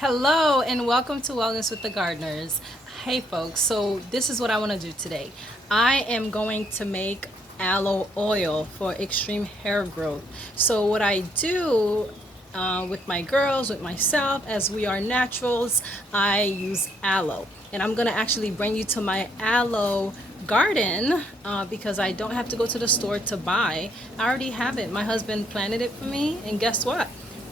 Hello and welcome to Wellness with the Gardeners. Hey folks, so this is what I want to do today. I am going to make aloe oil for extreme hair growth. So what I do with my girls, with myself, as we are naturals, I use aloe. And I'm going to actually bring you to my aloe garden because I don't have to go to the store to buy. I already have it. My husband planted it for me, and guess what?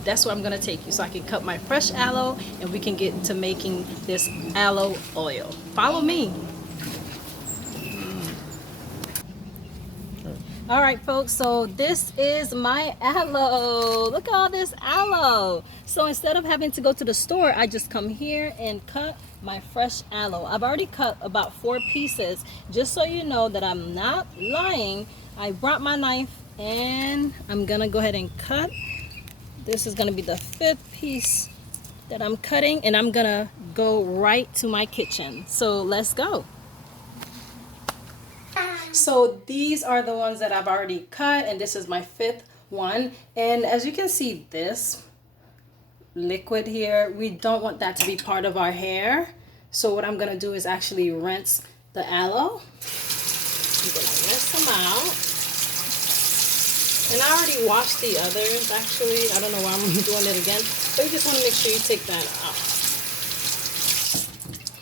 That's where I'm going to take you so I can cut my fresh aloe and we can get into making this aloe oil. Follow me. All right, folks, so this is my aloe. Look at all this aloe. So instead of having to go to the store, I just come here and cut my fresh aloe. I've already cut about 4 pieces. Just so you know that I'm not lying, I brought my knife and I'm going to go ahead and cut. This is going to be the 5th piece that I'm cutting, and I'm going to go right to my kitchen. So let's go. So these are the ones that I've already cut, and this is my 5th one. And as you can see, this liquid here, we don't want that to be part of our hair. So what I'm going to do is actually rinse the aloe. I'm going to rinse them out. And I already washed the others, actually. I don't know why I'm doing it again. But you just want to make sure you take that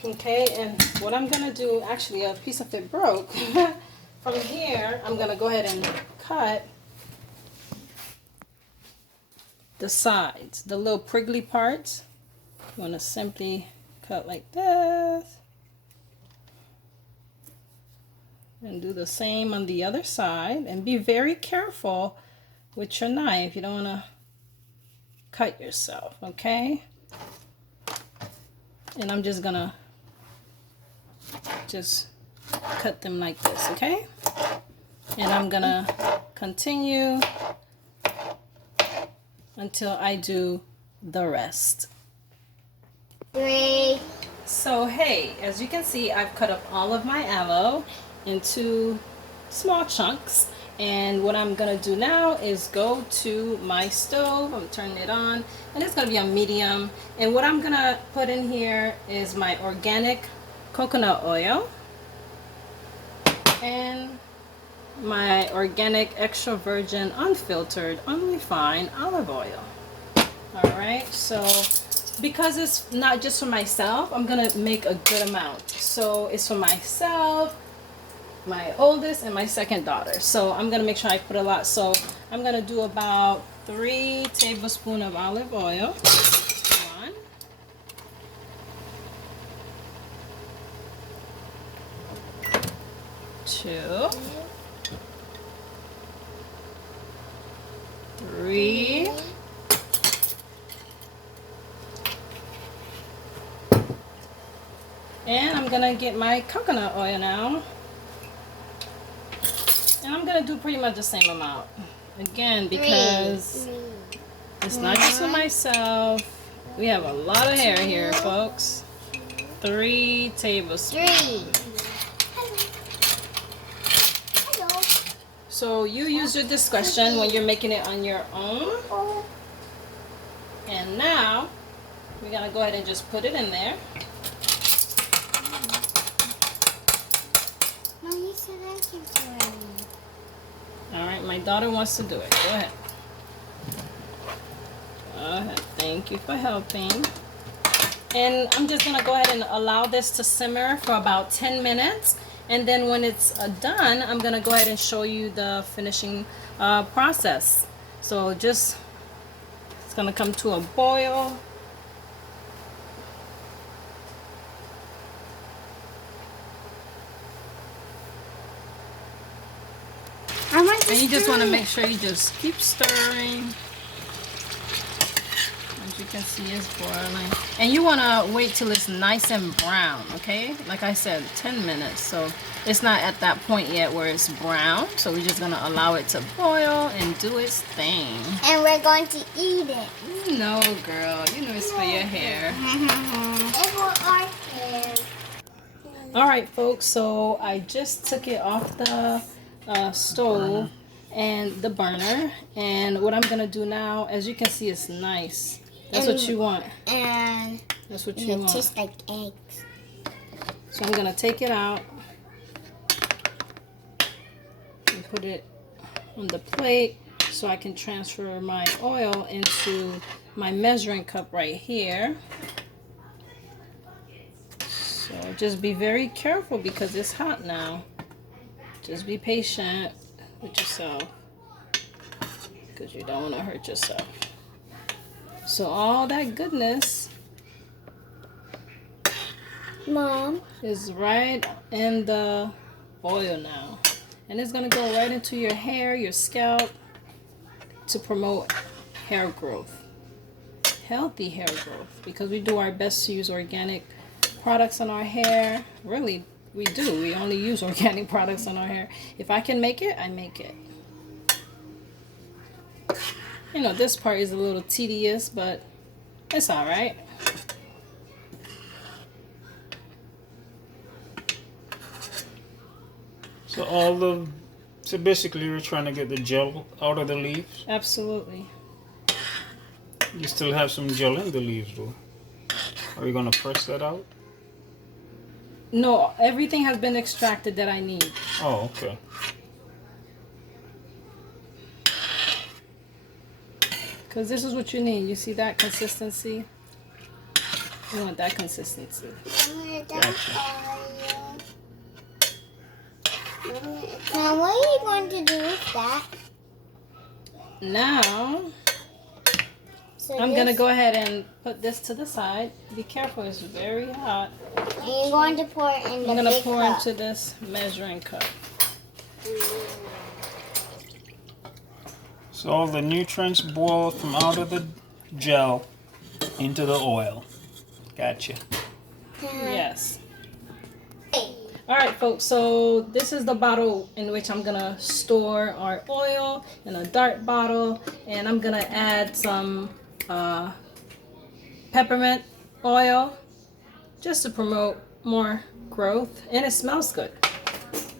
out. Okay, and what I'm going to do, actually a piece of it broke. From here, I'm going to go ahead and cut the sides, the little prickly parts. You want to simply cut like this. And do the same on the other side, and be very careful with your knife. You don't want to cut yourself, okay? And I'm just gonna cut them like this, okay? And I'm gonna continue until I do the rest. 3. So hey, as you can see, I've cut up all of my aloe into small chunks, and what I'm gonna do now is go to my stove. I'm turning it on, and it's gonna be on medium, and what I'm gonna put in here is my organic coconut oil and my organic extra virgin unfiltered unrefined olive oil. All right, so because it's not just for myself, I'm gonna make a good amount. So it's for myself, my oldest, and my 2nd daughter. So I'm gonna make sure I put a lot. So I'm gonna do about 3 tablespoons of olive oil. 1, 2, 3, and I'm gonna get my coconut oil now. And I'm going to do pretty much the same amount. Again, because it's not just for myself. We have a lot of hair here, folks. 3 tablespoons. 3. So you use your discretion when you're making it on your own. And now, we're going to go ahead and just put it in there. Mommy said I can do it. Alright, my daughter wants to do it. Go ahead. Go ahead. Thank you for helping. And I'm just going to go ahead and allow this to simmer for about 10 minutes. And then when it's done, I'm going to go ahead and show you the finishing process. So it's going to come to a boil. And you just want to make sure you just keep stirring. As you can see, it's boiling. And you want to wait till it's nice and brown, okay? Like I said, 10 minutes. So it's not at that point yet where it's brown. So we're just going to allow it to boil and do its thing. And we're going to eat it. No, girl. You know it's for your hair. It's for our hair. Alright, folks. So I just took it off the stove and the burner, and what I'm gonna do now, as you can see, it's nice That's what you want. And That's what you it want. tastes like eggs. So I'm gonna take it out and put it on the plate so I can transfer my oil into my measuring cup right here. So just be very careful because it's hot now. Just be patient with yourself because you don't want to hurt yourself. So all that goodness Mom. is right in the oil now. And it's going to go right into your hair, your scalp, to promote hair growth. Healthy hair growth. Because we do our best to use organic products on our hair. Really, we do. We only use organic products on our hair. If I can make it, I make it. You know, this part is a little tedious, but it's alright. So basically you're trying to get the gel out of the leaves. Absolutely. You still have some gel in the leaves though. Are you gonna press that out? No, everything has been extracted that I need. Oh, okay. Because this is what you need. You see that consistency? You want that consistency. Now, what are you going to do with that? Now, So I'm going to go ahead and put this to the side. Be careful, it's very hot. And you're going to pour it in the I'm going to big pour cup. into this measuring cup. So all the nutrients boil from out of the gel into the oil. Gotcha. Yes. Alright folks, so this is the bottle in which I'm going to store our oil, in a dark bottle, and I'm going to add some peppermint oil just to promote more growth, and it smells good,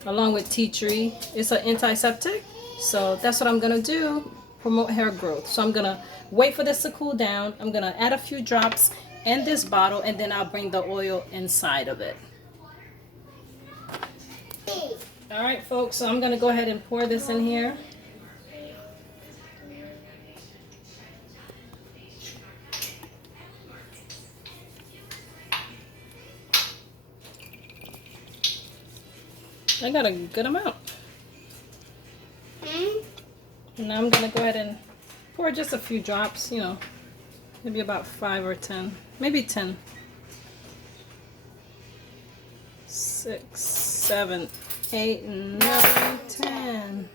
along with tea tree. It's an antiseptic, so that's what I'm going to do, promote hair growth. So I'm going to wait for this to cool down. I'm going to add a few drops in this bottle, and then I'll bring the oil inside of it. Alright folks, so I'm going to go ahead and pour this in here. I got a good amount. And now I'm going to go ahead and pour just a few drops, you know, maybe about 5 or 10, maybe 10. 6, 7, 8, 9, 10.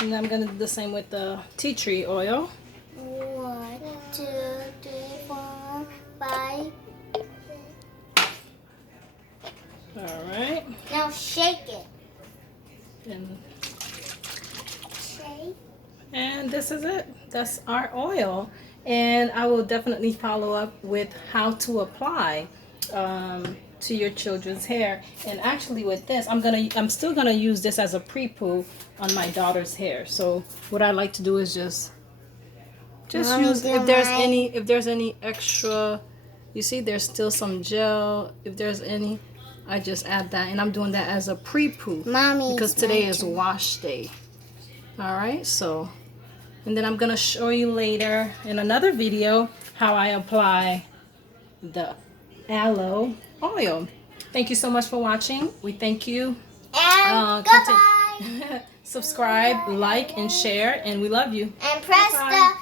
And I'm going to do the same with the tea tree oil. 1, 2, 3, 4, 5. Alright. Now shake it. And Shake. And this is it. That's our oil. And I will definitely follow up with how to apply to your children's hair. And actually with this, I'm still gonna use this as a pre-poo on my daughter's hair. So what I like to do is just Mommy, use, do if there's mine. any extra, you see there's still some gel. If there's any, I just add that, and I'm doing that as a pre-poo. Mommy, Because it's today my is turn. wash day. Alright, so, and then I'm going to show you later in another video how I apply the aloe oil. Thank you so much for watching. We thank you. And Subscribe, like, and share, and we love you. And press Bye. the